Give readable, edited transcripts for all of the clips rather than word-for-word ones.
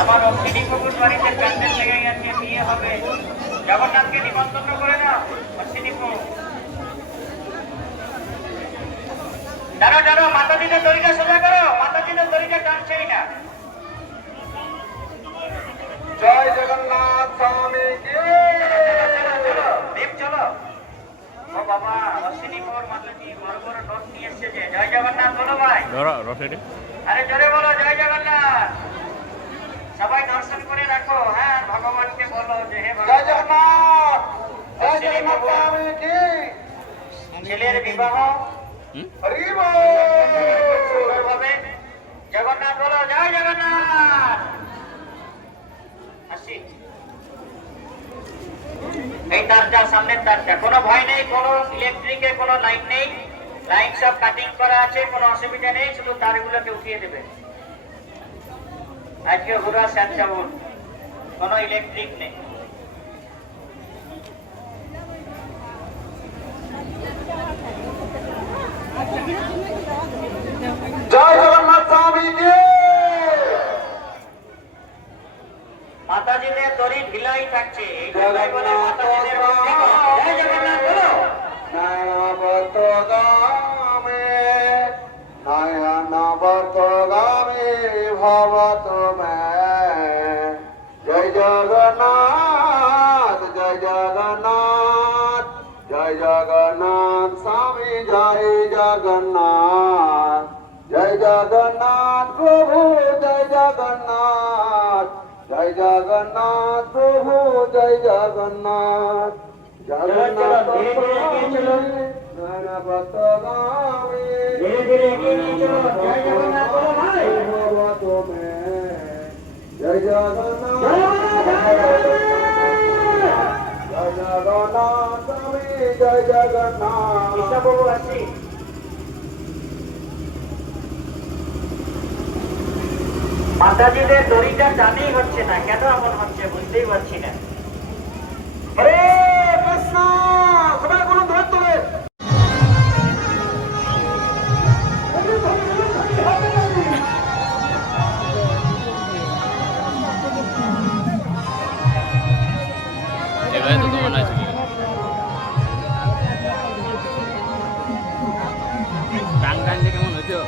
আমার অশ্বিনী পুকুর বাড়িতে প্যান্ডেল লেগে গেছে, বিয়ে হবে, জগন্নাথকে নিমন্ত্রণ করে না। অশ্বিনী পুকুর জানো জানো, মাতাজিদের দড়িটা সোজা করো, মাতাজিদের দড়িটা টানছেই না। জয় জগন্নাথ স্বামী কি দীপ চলো। ও বাবা, অশ্বিনীপুর মাতাজি বড় বড় নোট নিয়ে এসছে যে। জয় জগন্নাথ বলো ভাই, আরে জোরে বলো জয় জগন্নাথ। সবাই দর্শন করে রাখো। হ্যাঁ, ভগবানকে বলো যে হে জয় জগন্নাথ, জয় জগন্নাথ স্বামী কি ছেলের বিবাহ হরি বল হবে। জগন্নাথ বলো জয় জগন্নাথ। আসি এই তারটা, সামনের তারটা, কোনো ভয় নেই, কোনো ইলেকট্রিকের কোনো লাইন নেই, লাইন সব কাটিং করা আছে, কোনো অসুবিধা নেই, শুধু তারগুলোকে উঠিয়ে দেবে। আজকে হুরা স্যাঁচাবুল, কোনো ইলেকট্রিক নেই। জয় জগন্নাথ স্বামী কি মাতাজিদের দড়ি ঢিলাই থাকছে, এই জয় বলে মাতাজিদের ভক্তি করো। জয় জগন্নাথ বলো। নয়নবতগামে নয়নবতগামে ভবত মে জয় জগন্নাথ জয় জগন্নাথ জয় জগন্নাথ স্বামী জয় জগন্নাথ জয় জগন্নাথ প্রভু জয় জগন্নাথ জয় জগন্নাথ প্রভু জয় জগন্নাথ জগন্নাথ নয়নবতগামে ধীরে ধীরে এগিয়ে নিয়ে চলো। জয় জগন্নাথ বলো ভাই। ভবত মে জয় জগন্নাথ জয় জগন্নাথ স্বামী জয় জগন্নাথ কৃষ্ণবাবু আসি। মাতাজিদের দড়িটা টানেই হচ্ছে না, কেন এমন হচ্ছে বুঝতেই পারছি না। হরে কৃষ্ণ সবাই বলুন ধরে তোলে এবারে তো তোমার নাই চলে গান গাইলে কেমন হইতো?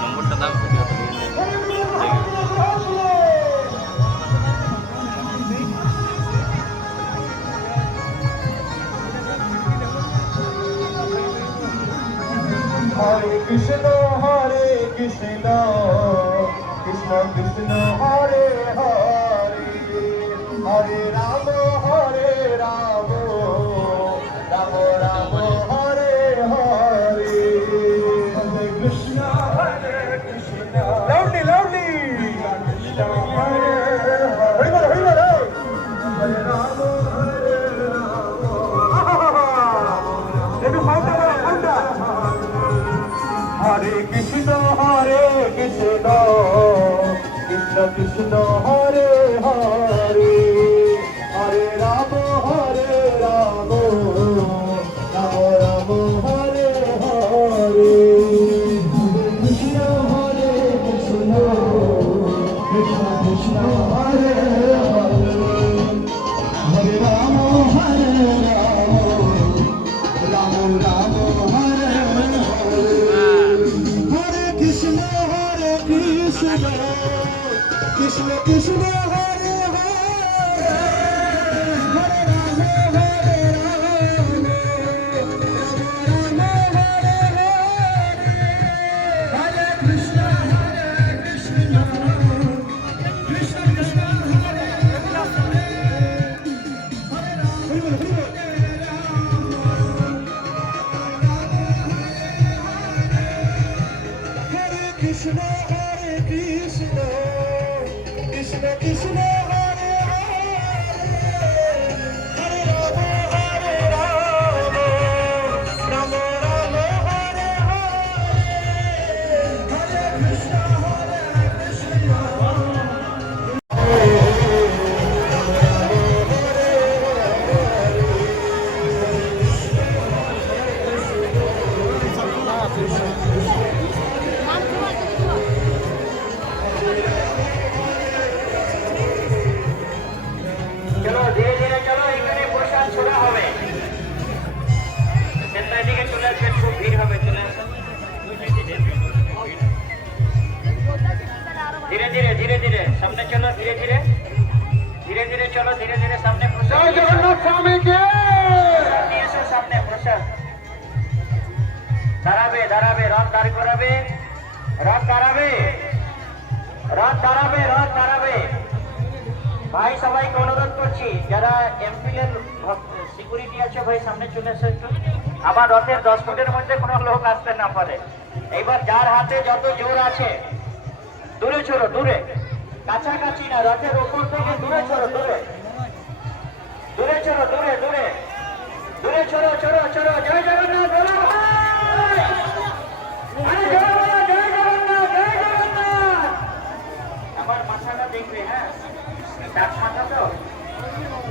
নম্বরটা দাও, ভিডিওটা হরে কৃষ্ণ কৃষ্ণ কৃষ্ণ হরে হরে হরে রাম রাম রাম হরে হরে হরে কৃষ্ণ কৃষ্ণ লাউডলি লাউডলি কৃষ্ণ হরে হরে হরে হরে রাম একটু ফাউন্ডা ফাউন্ডা হরে কৃষ্ণ কৃষ্ণ কৃষ্ণ হরে হরে হরে রাম রাম রাম হরে হরে কৃষ্ণ কৃষ্ণ কৃষ্ণ হরে হরে হরে রাম রাম রাম হরে হরে হরে কৃষ্ণ কৃষ্ণ দাঁড়াবে দাঁড়াবে রথ দাঁড় করাবে রথ দাঁড়াবে রথ দাঁড়াবে রথ দাঁড়াবে ভাই সবাইকে অনুরোধ করছি যারা এমপি এর সিকিউরিটি আছে ভাই সামনে চলে এসে একটু আমার রথের 10 ফুটের মধ্যে কোনো লোক আসতে না পারে এইবার যার হাতে যত জোর আছে দূরে ছোড়ো দূরে কাছাকাছি না রথের উপর থেকে দূরে ছোড়ো দূরে দূরে ছোড়ো দূরে দূরে দূরে ছোড়ো ছোড়ো ছোড়ো জয় জগন্নাথ বলো ভাই আরে জয় বলো জয় জগন্নাথ জয় জগন্নাথ আমার মাথাটা দেখবে হ্যাঁ ডাক মাথা তো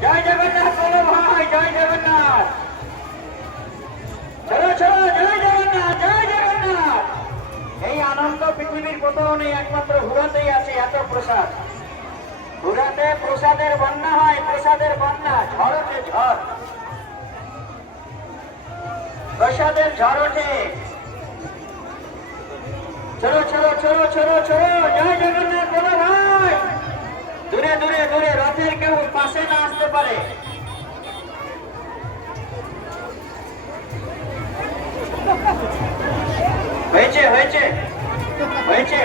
জয় জগন্নাথ বলো ভাই জয় জগন্নাথ ছোড়ো ছোড়ো জয় জগন্নাথ জয় জগন্নাথ এই আনন্দ পৃথিবীর কোথাও নেই একমাত্র ঘোড়াতেই আছে এত প্রসাদ ঘোড়াতে প্রসাদের বন্যা হয় প্রসাদের বন্যা ঝড়তে ঝড় প্রসাদের ঝড় ওঠে ছোড়ো ছোড়ো ছোড়ো ছোড়ো ছোড়ো জয় জগন্নাথ বলো ভাই দূরে দূরে দূরে রথের কেউ পাশে না আসতে পারে হয়েছে হয়েছে হয়েছে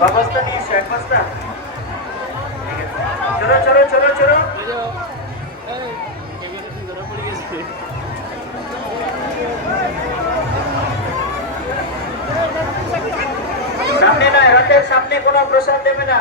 ব্যবস্থা নিয়েছে এক বস্তা চলো চলো চলো চলো সামনে নয় রথের সামনে কোনো প্রসাদ দেবে না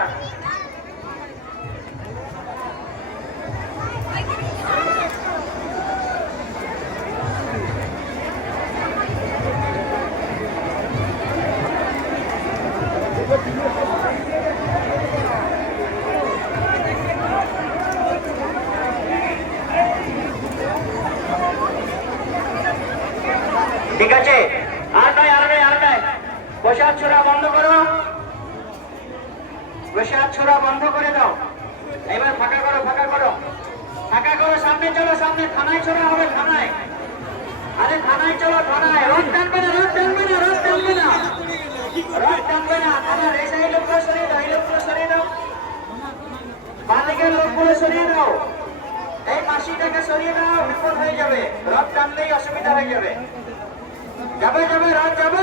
ঠিক আছে আর নয় আর নয় আর নয় প্রসাদ ছোড়া বন্ধ করো প্রসাদ ছোড়া বন্ধ করে দাও এবার ফাঁকা করো ফাঁকা করো ফাঁকা করো সামনে চলো সামনে থানায় ছোড়া হবে থানায় আরে থানায় চলো থানায় রথ টানবে না রথ টানবে না রথ টানবে না রথ টানবে না থানার এই সাইড লোকগুলো সরিয়ে দাও এই লোকগুলো সরিয়ে দাও বাদিকের লোকগুলো সরিয়ে দাও এই মাসিটাকে সরিয়ে দাও বিপদ হয়ে যাবে রথ টানলেই অসুবিধা হয়ে যাবে যাবে যাবে রথ যাবে